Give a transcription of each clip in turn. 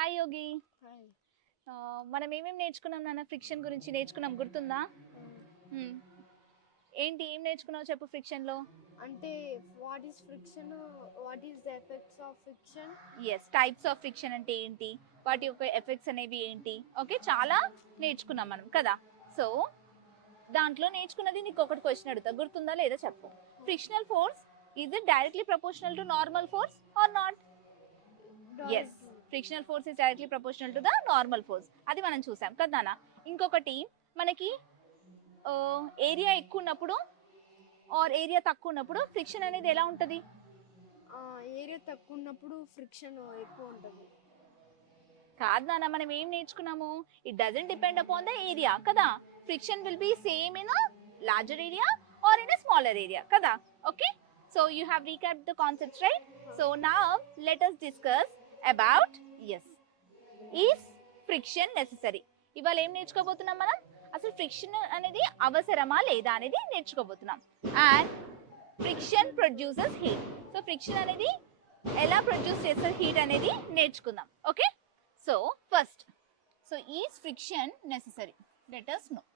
Hi యోగి. Hi. మనం ఏమేమి నేర్చుకున్నాం నాన్న? ఫ్రిక్షన్ గురించి నేర్చుకున్నాం, గుర్తుందా? హ్మ్. ఏంటి ఏం నేర్చుకున్నావు చెప్పు ఫ్రిక్షన్లో. అంటే what is friction, what is the effects of friction? Yes, types of friction అంటే ఏంటి, వాటి యొక్క ఎఫెక్ట్స్ అనేవి ఏంటి, ఓకే చాలా నేర్చుకున్నాం మనం కదా. సో దాంట్లో నేర్చుకున్నది నీకు ఒకటి క్వశ్చన్ అడుగుతా, గుర్తుందా లేదా చెప్పు. Frictional force is it directly proportional to normal force or not? Yes, frictional force is directly proportional to the normal force. అది మనం చూసాం కదా నాన్న. ఇంకొకటి మనకి ఏరియా ఎక్కువ ఉన్నప్పుడు ఆర్ ఏరియా తక్కువ ఉన్నప్పుడు ఫ్రిక్షన్ అనేది ఎలా ఉంటుంది? ఏరియా తక్కువ ఉన్నప్పుడు ఫ్రిక్షన్ ఎక్కువ ఉంటుంది. కాదు నాన్న, మనం ఏం నేర్చుకున్నాము? It doesn't depend upon the area కదా. Friction will be same in a larger area or in a smaller area కదా. Okay, so you have recapped the concepts right. So now let us discuss about is friction necessary. ఇవాళ ఏం నేర్చుకోబోతున్నాం మనం? అసలు friction అనేది అవసరమా లేదా అనేది నేర్చుకోబోతున్నాం. And friction produces heat. So friction అనేది ఎలా ప్రొడ్యూస్ చేస్తారు హీట్ అనేది నేర్చుకుందాం. Okay, so first, so is friction necessary? Let us know.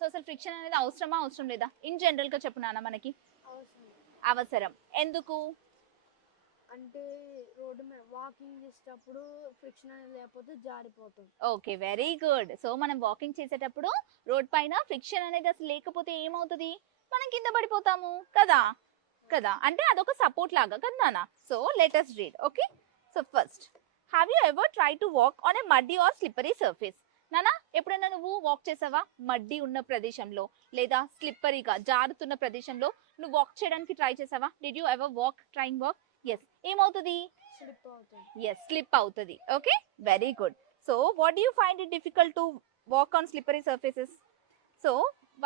So అసలు ఫ్రిక్షన్ అనేది అవసరమా అవసరం లేదా ఇన్ జనరల్ గా చెప్పు నాన్న. మనకి అవసరం. ఎందుకు? అంటే రోడ్డు మీద వాకింగ్ చేసేటప్పుడు ఫ్రిక్షన్ అనేది లేకపోతే జారిపోతాం. Okay, very good. సో మనం వాకింగ్ చేసేటప్పుడు రోడ్ పైన ఫ్రిక్షన్ అనేది అసలు లేకపోతే ఏమవుతుంది? మనం కింద పడిపోతాము కదా. కదా, అంటే అదొక సపోర్ట్ లాగా కదా నాన్న. So let us read. Okay, so first, have you ever try to walk on a muddy or slippery surface? నానా, ఎప్పుడైనా నువ్వు వాక్ చేసావా మడ్డీ ఉన్న ప్రదేశంలో లేదా స్లిప్పరీగా జారుతున్న ప్రదేశంలో? నువ్వు వాక్ చేయడానికి ట్రై చేసావా? Did you ever walk, trying walk? Yes, ఏమవుతుంది? స్లిప్ అవుతుంది. ఎస్, స్లిప్ అవుతుంది. Okay, very good. So what do you find it difficult to walk on slippery surfaces? So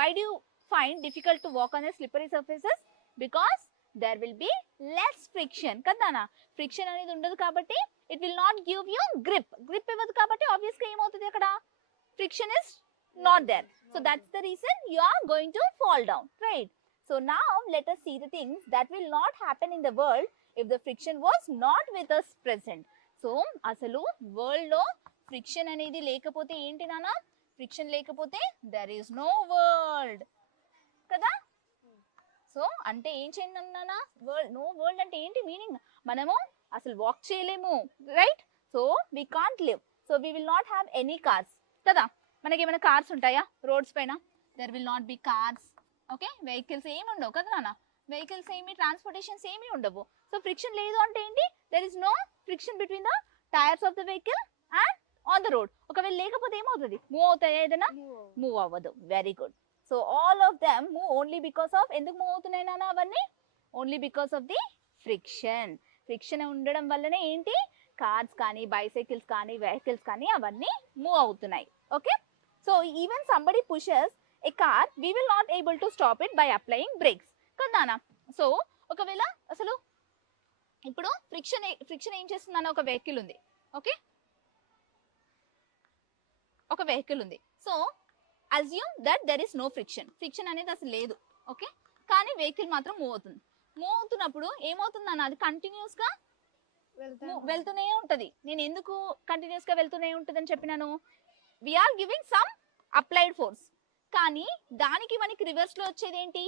why do you find difficult to walk on the slippery surfaces? Because there will be less friction కదా. Friction అనేది ఉండదు కాబట్టి it will not give you grip ఇవ్వదు కాబట్టి obviously గా ఏమవుతుంది అక్కడ? friction is not there. So that's the reason you are going to fall down, right? So now let us see the things that will not happen in the world if the friction was not with us present. So అసలు world లో friction అనేది లేకపోతే ఏంటి నాన్న? Friction లేకపోతే there is no world కదా. So అంటే ఏం చేయండి అన్నానా? వరల్డ్, నో వరల్డ్ అంటే ఏంటి మీనింగ్? మనము అసలు వాక్ చేయలేము, right? So we can't live. So we will not have any cars కదా. మనకి ఏమైనా కార్స్ ఉంటాయా రోడ్స్ పైన? There will not B cars. Okay, vehicles ఏమి ఉండవు కదా నాన్న. వెహికల్స్ ఏమి, ట్రాన్స్పోర్టేషన్స్ ఏమి ఉండవు. సో ఫ్రిక్షన్ లేదు అంటే ఏంటి? There is no friction between the tyres of the vehicle and on the road. ఒకవేళ లేకపోతే ఏమవుతుంది? మూవ్ అవుతాయి ఏదైనా? మూవ్ అవ్వదు. Very good. So all of them move only because of, ఎందుకు మూవ్ అవుతున్నాయి నాన్న అవన్నీ? Only because of the friction. Friction ఉండడం వల్లనే ఏంటి, కార్స్ కానీ, బైసైకిల్స్ కానీ, వెహికల్స్ కానీ అవన్నీ మూవ్ అవుతున్నాయి. Okay, so even somebody pushes a car, we will not able to stop it by applying brakes కదా నాన్న. సో ఒకవేళ అసలు ఇప్పుడు ఫ్రిక్షన్ ఏం చేస్తుందన్న, ఒక వెహికల్ ఉంది. ఓకే, ఒక వెహికల్ ఉంది. So assume that there is no friction. Friction అనేది అసలు లేదు. ఓకే, కానీ వెహికల్ మాత్రం మూవ్ అవుతుంది. మూవ్ అవుతున్నప్పుడు ఏమవుతుంది అన్న, అది కంటిన్యూస్ గా వెళ్తూనే ఉంటది. నేను ఎందుకు కంటిన్యూస్ గా వెళ్తూనే ఉంటుంది అని చెప్పినాను? We're giving some applied force, కానీ దానికి మనకి రివర్స్ లో వచ్చేది ఏంటి?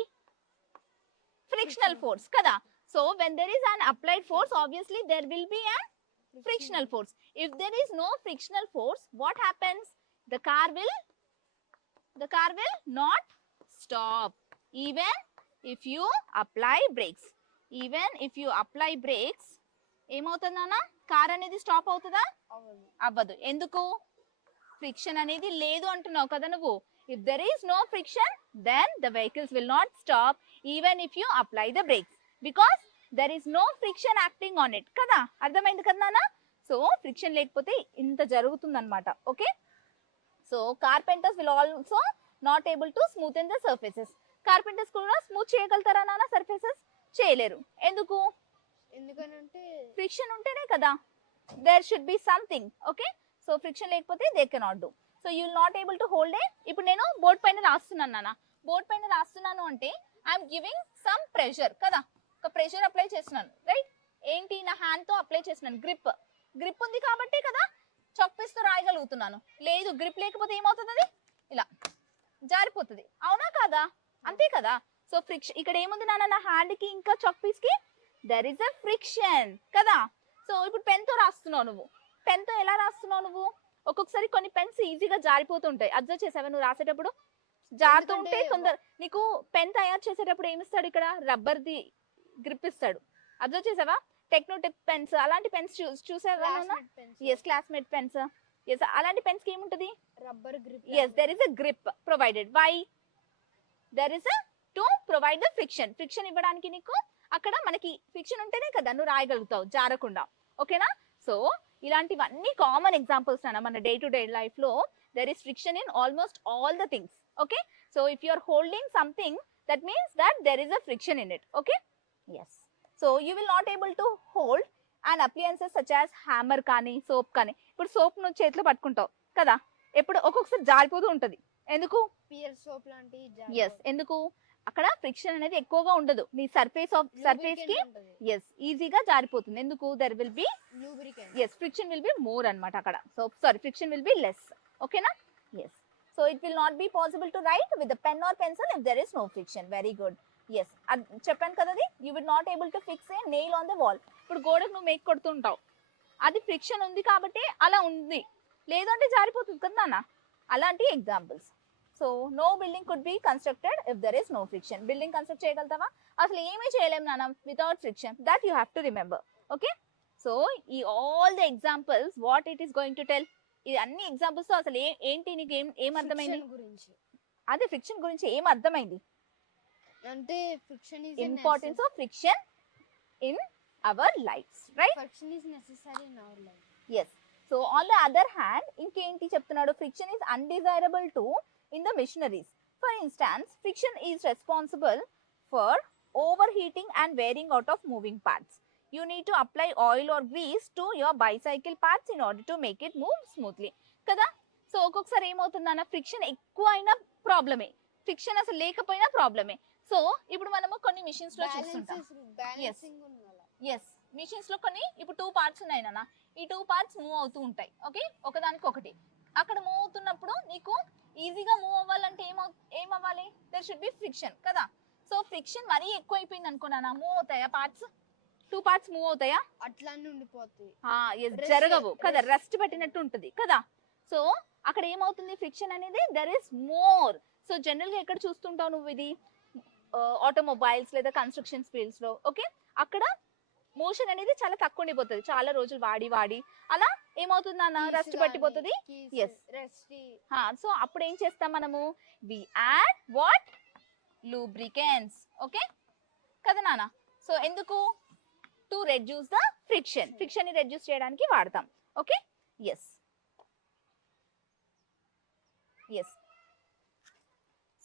ఫ్రిక్షనల్ ఫోర్స్ కదా. So when there is an applied force, obviously there will be an frictional force. If there is no frictional force, what happens? The car will not stop even if you apply brakes. Even if you apply brakes, ఏమవుతుంది నాన్న? Car అనేది stop అవుతుందా? అవ్వదు. ఎందుకు? Friction అనేది లేదు అంటున్నావు కదా నువ్వు. If there is no friction, then the vehicles will not stop even if you apply the brakes, because there is no friction acting on it కదా. అర్థమైంది కదా నాన్న? సో ఫ్రిక్షన్ లేకపోతే ఇంత జరుగుతుంది అనమాట. Okay, so carpenters will also not able to smoothen the surfaces. Carpenters కూడా smooth చేయగలుగుతారా నాన్న సర్ఫేసెస్? చేయలేరు. ఎందుకు? ఎందుకనంటే ఫ్రిక్షన్ ఉంటేనే కదా. There should be something. Okay, so friction లేకపోతే they cannot do. So you will not able to hold a. ఇప్పుడు నేను బోర్డ్ పైన రాస్తున్నాను నాన్న. బోర్డ్ పైన రాస్తున్నాను అంటే ఐఎమ్ గివింగ్ సమ్ ప్రెషర్ కదా, ఒక ప్రెషర్ అప్లై చేస్తున్నాను రైట్. ఏంటి, నా హ్యాండ్ తో అప్లై చేస్తున్నాను, గ్రిప్. గ్రిప్ ఉంది కాబట్టి కదా చాక్ పీస్ తో రాయగలుగుతున్నాను. లేదు గ్రిప్ లేకపోతే ఏమవుతుంది, అది ఇలా జారిపోతుంది, అవునా కాదా, అంతే కదా. సో ఫ్రిక్షన్ ఇక్కడ ఏముంది నాన్న, నా హ్యాండ్ కి ఇంకా చాక్ పీస్ కి దర్ ఇస్ అ ఫ్రిక్షన్ కదా. సో ఇప్పుడు పెన్ తో రాస్తున్నావు నువ్వు, పెన్ తో ఎలా రాస్తున్నావు నువ్వు, ఒక్కొక్కసారి కొన్ని పెన్స్ ఈజీగా జారిపోతుంటాయి, అబ్జర్వ్ చేసావా నువ్వు రాసేటప్పుడు జారుతూ ఉంటే తొందర. నీకు పెన్ తయారు చేసేటప్పుడు ఏమిస్తాడు, ఇక్కడ రబ్బర్ ది గ్రిప్ ఇస్తాడు, అబ్జర్వ్ చేసావా. టెక్నోటిప్ పెన్స్ అలాంటి పెన్స్ చూసావా, ఎస్ క్లాస్మేట్ పెన్స్, ఎస్ అలాంటి పెన్స్ కి ఏముంటది, rubber grip. yes there is a grip provided, why there is a to provide the friction. Friction ఇవ్వడానికి నీకు అక్కడ మనకి ఫ్రిక్షన్ ఉంటేనే కదా నువ్వు రాయగలుగుతావు జారకుండా, ఓకేనా. సో ఇలాంటివన్నీ కామన్ ఎగ్జాంపుల్స్ అన్న మన డే టు డే లైఫ్ లో. there is friction in almost all the things, okay. so if you are holding something, that means that there is a friction in it, okay. yes, so you will not able to hold and appliances such as hammer కానీ soap కానీ. ఇప్పుడు soap నువ్వు చేతిలో పట్టుకుంటావు కదా, ఎప్పుడు ఒక్కొక్కసారి జారిపోతూ ఉంటది, ఎందుకు, పియర్ సోప్ లాంటి. ఎస్ ఎందుకు, అక్కడ ఫ్రిక్షన్ అనేది ఎక్కువగా ఉండదు, నీ సర్ఫేస్ కి ఎస్ ఈజీగా జారిపోతుంది, ఎందుకు there will be yes friction will be more అన్నమాట అక్కడ. So sorry friction will be less, ఓకేనా. Yes, so it will not be possible to write with the pen or pencil if there is no friction. Very good. Yes చెప్పాను కదా, you will not able to fix a nail on the wall. ఇప్పుడు గోడకు నువ్వు make కొడుతుంటావు, అది friction ఉంది కాబట్టి అలా ఉంది, లేదంటే జారిపోతుంది కదా నాన్న. అలాంటి examples. So no building could be constructed if there is no friction. Building construct చేయగలుగుతావా, అసలు ఏమీ చేయలేం నాన్న without friction, that you have to remember, okay. So ఈ all the examples what it is going to tell, ఇది అన్ని examples తో అసలు ఏంటి నీకు ఏం అర్థమైంది గురించి, అదే ఫ్రిక్షన్ గురించి ఏం అర్థమైంది, అంటే friction is importance of friction in our lives, right. Friction is necessary in our life. Yes, so on the other hand ఇంకేంటి చెప్తున్నాడు, friction is undesirable to in the machineries. For instance, friction is responsible for overheating and wearing out of moving parts. You need to apply oil or grease to your bicycle parts in order to make it move smoothly. కదా. So ఒక్కొక్కసారి ఏమవుతుందన్న, friction ఎక్కువ అయినా ప్రాబ్లమే, friction అసలు లేకపోయినా ప్రాబ్లమే. So ఇప్పుడు మనము కొన్ని మిషన్స్ లో చూస్తుంటాం, ఎస్ మిషన్స్ లో కొన్ని ఇప్పుడు 2 పార్ట్స్ ఉన్నాయి నాన్న, ఈ 2 పార్ట్స్ మూవ్ అవుతూ ఉంటాయి, ఓకే ఒకదానికి ఒకటి. అక్కడ మూవ్ అవుతున్నప్పుడు నీకు ఈజీగా మూవ్ అవ్వాలంటే ఏమవ్వాలి, దర్ షుడ్ బి ఫ్రిక్షన్ కదా. సో ఫ్రిక్షన్ మరీ ఎక్కువ అయిపోయింది అనుకున్నానా, మూవ్ అవుతాయా పార్ట్స్, 2 పార్ట్స్ మూవ్ అవుతాయా, అట్లానే ఉండిపోతాయి, జరగవు కదా, రెస్ట్ పెట్టినట్టు ఉంటుంది కదా. సో అక్కడ ఏమవుతుంది, ఫ్రిక్షన్ అనేది there is more. So general గా ఎక్కడ చూస్తుంటావు నువ్వు, ఇది ఆటోమొబైల్స్ లేదా కన్స్ట్రక్షన్ ఫీల్డ్స్ లో, ఓకే అక్కడ మోషన్ అనేది చాలా తక్కువ ఉండిపోతుంది, చాలా రోజులు వాడి అలా ఏమవుతుంది అన్న, రస్ట్ పట్టిపోతుంది. ఎస్, సో అప్పుడు ఏం చేస్తాం మనము, వి యాడ్ వాట్, లూబ్రికెంట్స్, ఓకే కదా నాన్న. సో ఎందుకు, to reduce the friction, friction ని రెడ్యూస్ చేయడానికి వాడతాం, ఓకే. ఎస్ ఎస్,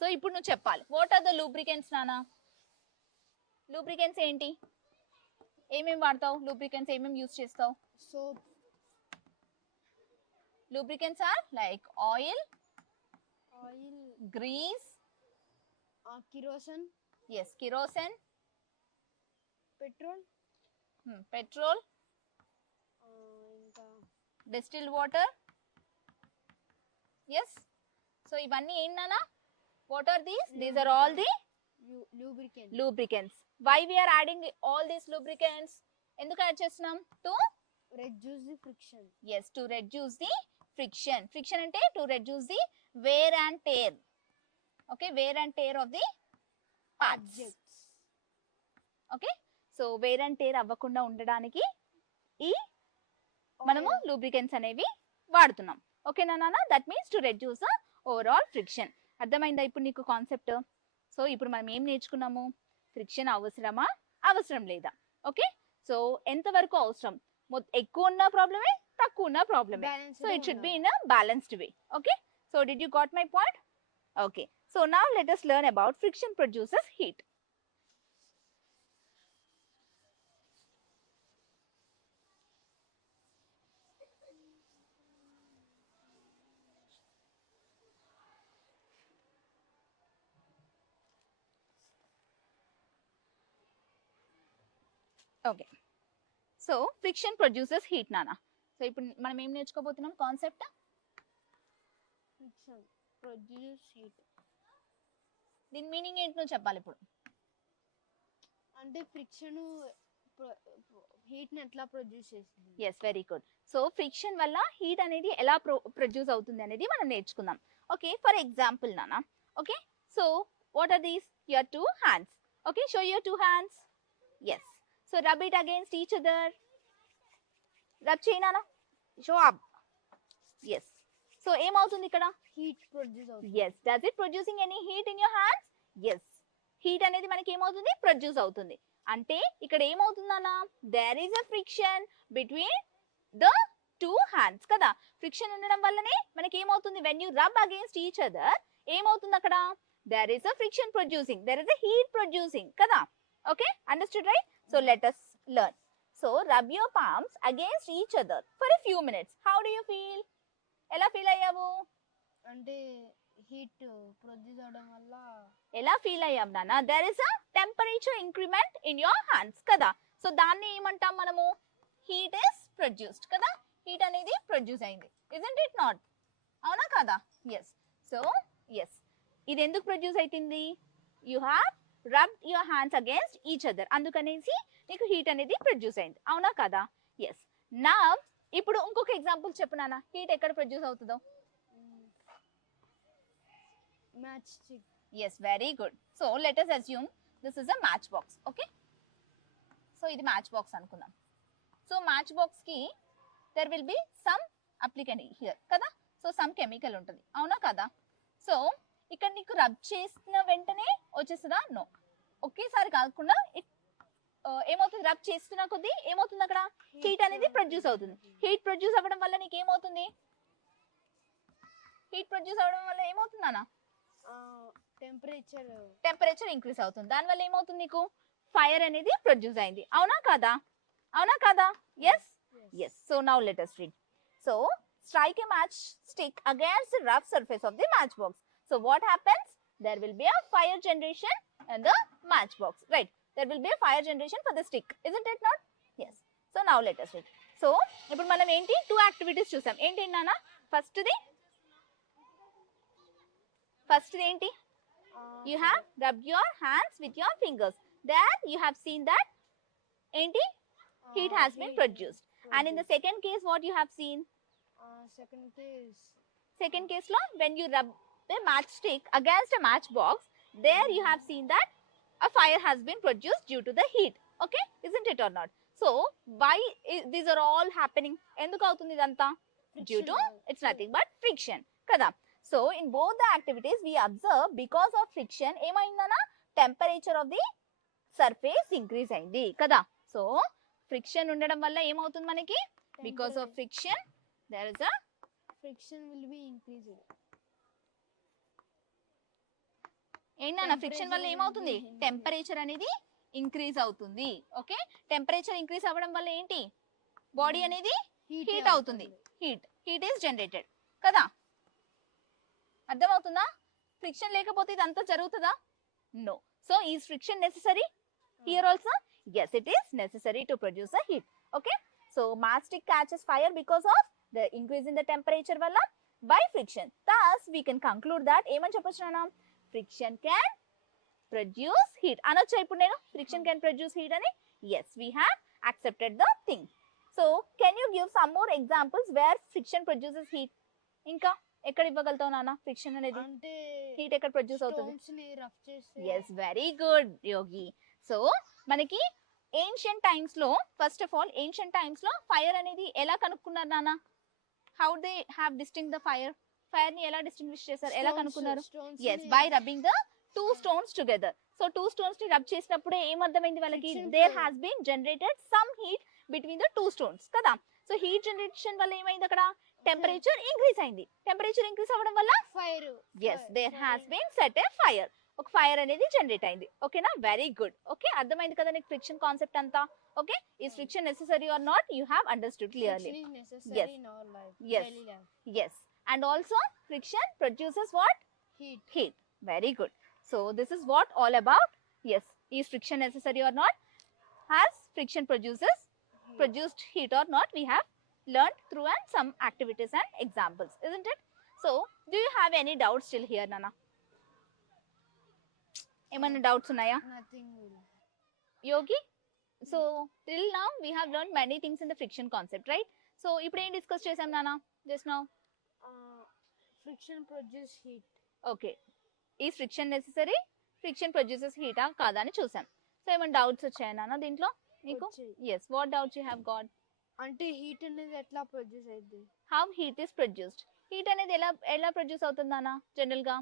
సో ఇప్పుడు నువ్వు చెప్పాలి, వాట్ ఆర్ ద లూబ్రికెంట్స్ నాన్న. లూబ్రికెంట్స్ ఏంటి, ఏమేమి వాడతావు, లూబ్రికెంట్స్ ఏమేమి యూజ్ చేస్తావు. Soap, lubricants are like oil, grease, kerosene, yes kerosene, petrol, ఇంకా distilled water, yes. so ఇవన్నీ ఏంటన్నా, what are these are all the lubricants. why we are adding all these lubricants, ఎందుకు add చేస్తున్నాం, to reduce the friction. yes, to reduce the friction. friction అంటే to reduce the wear and tear, okay wear and tear of the parts, okay. so wear and tear అవ్వకుండా ఉండడానికి ఈ మనము lubricants అనేవి వాడుతున్నాం, ఓకేనా నాన్న. That means to reduce the overall friction. అర్థమైందా ఇప్పుడు నీకు కాన్సెప్ట్. సో ఇప్పుడు మనం ఏం నేర్చుకున్నాము, ఫ్రిక్షన్ అవసరమా అవసరం లేదా, ఓకే. సో ఎంతవరకు అవసరం, ఎక్కువ ఉన్న ప్రాబ్లమే తక్కువ ఉన్న ప్రాబ్లమే. So it should be in a balanced way, okay. So did you got my point, okay. So now let us learn about friction produces heat. Okay, so friction produces heat నానా. So ఇప్పుడు మనం ఏం నేర్చుకోబోతున్నాం concept? Friction produce heat దీని meaning ఏంటో చెప్పాలి ఇప్పుడు. అంటే friction heat ని ఎట్లా ప్రొడ్యూస్ చేస్తుంది. Yes, very good. So friction వల్ల హీట్ అనేది ఎలా ప్రొడ్యూస్ అవుతుంది అనేది మనం నేర్చుకుందాం. ఓకే, ఫర్ ఎగ్జాంపుల్ నానా. Okay, so what are these? Your two hands. Okay, show your two hands. Yes, so rub it against each other. Rub చేయి నానా, షో అప్. ఎస్, సో ఏమవుతుంది ఇక్కడ? హీట్ ప్రొడ్యూస్ అవుతుంది. Yes, does it producing any heat in your hands? Yes, heat అనేది మనకి ఏమవుతుంది? Produce అవుతుంది. అంటే ఇక్కడ ఏమవుతుందన్నా, there is a friction between the two hands కదా. ఫ్రిక్షన్ ఉండడం వల్లనే మనకి ఏమవుతుంది? When you rub against each other ఏమవుతుంది అక్కడ? There is a friction producing, there is a heat producing కదా. Okay, understood right? So let us learn. So rub your palms against each other for a few minutes. How do you feel? ఎలా feel అయ్యావు? అంటే heat produce అవడం వల్ల ఎలా feel అయ్యాం నాన్న? There is a temperature increment in your hands కదా. So దాన్ని ఏమంటాం మనము? హీట్ ఇస్ ప్రొడ్యూస్డ్ కదా. హీట్ అనేది ప్రొడ్యూస్ అయింది, ఇజంట్ ఇట్ నాట్? అవునా కదా? ఎస్. సో ఎస్, ఇది ఎందుకు ప్రొడ్యూస్ అవుతుంది? You have rubbed your hands against each other, అందుకనేసి నీకు హీట్ అనేది ప్రొడ్యూస్ అయింది. అవునా కదా? ఎస్. నా ఇప్పుడు ఇంకొక ఎగ్జాంపుల్ చెప్పు నాన్న, హీట్ ఎక్కడ ప్రొడ్యూస్ అవుతుందో. Match stick. Yes, very good. So let us assume this is a matchbox. Okay, so ఇది matchbox అనుకుందాం. So matchbox కి there will be some applicant here కదా. సో some chemical ఉంటుంది, అవునా కదా? సో ఇక్కడ నీకు రబ్ చేసిన వెంటనే వచ్చేస్తుందా? నో, ఒకేసారి కాకుండా ఏమవుతుంది? రబ్ చేస్తున్న కొద్దీ ఏమవుతుంది అక్కడ? హీట్ అనేది ప్రొడ్యూస్ అవుతుంది. హీట్ ప్రొడ్యూస్ అవ్వడం వల్ల నీకు ఏమవుతుంది? హీట్ ప్రొడ్యూస్ అవ్వడం వల్ల ఏమవుతుంది అన్న? టెంపరేచర్ ఇంక్రీజ్ అవుతుంది. దానివల్ల ఏమవుతుంది? నీకు ఫైర్ అనేది ప్రొడ్యూస్ అయింది. అవునా కదా? అవునా కదా? Yes yes. So now let us read. So strike a match stick against the rough surface of the matchbox. So what happens? There will be a fire generation in the matchbox, right? There will be a fire generation for the stick, isn't it not? Yes. So now let us read. So ఇప్పుడు మనం ఏంటి? Two activities చూసాం. ఏంటి నాన్న? ఫస్ట్ది ఏంటి? You have rubbed your hands with your fingers. There you have seen that enti heat has been produced. And in the second case, what you have seen? Second case lo, when you rub the matchstick against a matchbox, there you have seen that a fire has been produced due to the heat. Okay, isn't it or not? So why these are all happening? Enduku avutundi idantha? Due to, it's nothing but friction kada. So in both the activities we observe, because of friction ఏమైందనా, temperature of the surface increase అయింది కదా. So friction ఉండడం వల్ల ఏమవుతుంది మనకి? Because of friction there is a friction will be increased. ఏంటన్నా friction వల్ల ఏమవుతుంది? టెంపరేచర్ అనేది ఇంక్రీజ్ అవుతుంది. ఓకే, టెంపరేచర్ ఇంక్రీజ్ అవ్వడం వల్ల ఏంటి? బాడీ అనేది హీట్ అవుతుంది. హీట్ ఈస్ జనరేటెడ్ కదా. అర్థమవుతుందా? ఫ్రిక్షన్ లేకపోతే ఇదంతా జరుగుతుందా? No. So is friction necessary here also? Yes, it is necessary to produce a heat. Okay, so matchstick catches fire because of the increase in the temperature వల్ల by friction. Thus we can conclude that ఏమని చెప్పొచ్చు నాన్న? Friction can produce heat అనొచ్చా ఇప్పుడు నేను? Friction can produce heat అని? yes, we have accepted the thing. So can you give some more examples where friction produces heat? ఇంకా ఎక్కడ ఇవ్వగలుగుతావు నాన్న ఫ్రిక్షన్ అనేది? అంటే హీట్ ఎక్కడ ప్రొడ్యూస్ అవుతుంది? స్టోన్స్ ని రఫ్ చేస్తే. yes, very good Yogi. So మనకి ఏన్షియంట్ టైమ్స్ లో, first of all ancient times లో ఫైర్ అనేది ఎలా కనుక్కున్నారు నాన్న? How they have distinguish the fire? Fire ని ఎలా డిస్టింగ్విష్ చేశారు? ఎలా కనుక్కున్నారు? yes, by rubbing the two stones together. So two stones ని రబ్ చేసినప్పుడే ఏమర్థమైంది వాళ్ళకి? There has been generated some heat between the two stones కదా. సో హీట్ జనరేషన్ వల్ల ఏమైంది అక్కడ? టెంపరేచర్ ఇంక్రీజ్ అయింది. టెంపరేచర్ ఇంక్రీజ్ అవ్వడం వల్ల fire, yes, there has been set a fire. ఒక ఫైర్ అనేది జనరేట్ అయింది. ఓకేనా? Very good. ఓకే, అర్థమైంది కదా నీకు ఫ్రిక్షన్ కాన్సెప్ట్ అంతా? Okay, is friction necessary or not? You have understood clearly. yes in our life, yes daily life. yes. And also friction produces what? Heat. Very good. So this is what all about. Yes, is friction necessary or not? has friction produced heat or not, we have learned through and some activities and examples, isn't it? So do you have any doubts still here, Nana? ఏమన్నా doubts ఉన్నాయా nothing Yogi? So till now we have learned many things in the friction concept, right? So ఇప్పుడు ఏం discuss చేసాం నానా just now? Friction produce heat. Okay, is friction necessary? Friction produces హీటా కాదా అని చూసాం. సో ఏమైనా డౌట్స్ వచ్చాయా నాన్న దీంట్లో మీకు? Yes, what doubts you have got? అంటే హీట్ అనేది ఎట్లా ప్రొడ్యూస్ అయ్యింది? How heat is produced? Heat అనేది ఎలా ఎలా ప్రొడ్యూస్ అవుతుంది నాన్న జనరల్ గా?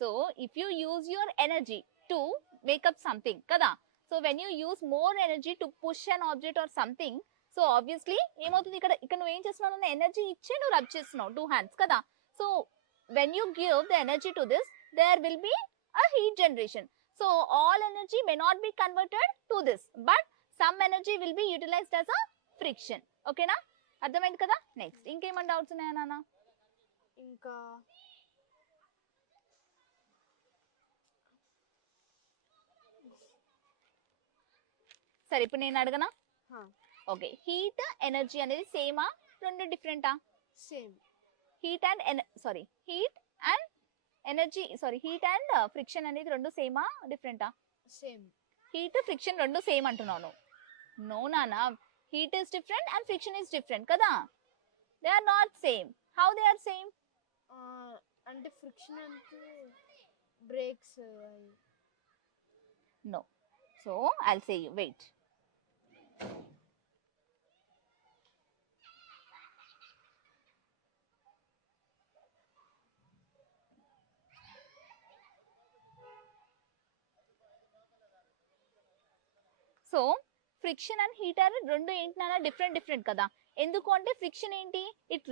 So if you use your energy to make up something కదా, so when you use more energy to push an object or something, so obviously ఏమవుతుంది, ఇక్కడ ఇక్కడ నువ్వు ఏం చేస్తున్నావు, ఎనర్జీ ఇచ్చి నువ్వు రబ్ చేస్తున్నావు 2 hands కదా. So when you give the energy to this, there will be a heat generation. So all energy may not be converted to this, but some energy will be utilized as a friction. Okay na? అర్థమైంది కదా? Next ఇంకేమైనా doubts ఉన్నాయా నాన్న? ఇంకా సరే ఇప్పుడు నేను అడగనా? ఓకే, హీట్ ఎనర్జీ అనేది సేమా రెండు డిఫరెంటా? Same. Heat and heat and energy heat and friction అనేది రెండు సేమా డిఫరెంటా? సేమ్. హీట్ ఫ్రిక్షన్ రెండు సేమ్ అంటున్నాను. నో నానా, heat is different and friction is different కదా. They are not same. How they are same? అంటే ఫ్రిక్షన్ అంటే brakes. No. So I'll say you, wait. So friction and heat are రెండు ఏంటి నాన్న different కదా. ఎందుకు అంటే ఫ్రిక్షన్ ఏంటి, it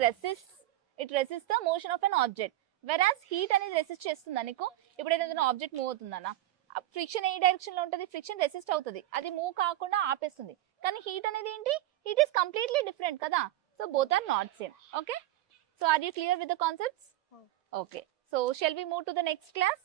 resist the motion of an object, వెరాస్ heat అనేది రెసిస్ట్ చేస్తుందా నీకు? ఇప్పుడు ఏదైనా ఆబ్జెక్ట్ మూవ్ అవుతుందన్న, ఫ్రిక్షన్ ఏ డైరెక్షన్ లో ఉంటుంది, ఫ్రిక్షన్ రెసిస్ట్ అవుతుంది, అది మూవ్ కాకుండా ఆపేస్తుంది. కానీ హీట్ అనేది ఏంటి, హీట్ ఈస్ కంప్లీట్లీ డిఫరెంట్ కదా. So both are not same. Okay, so are you clear with the concepts? Okay, so shall we move to the next class?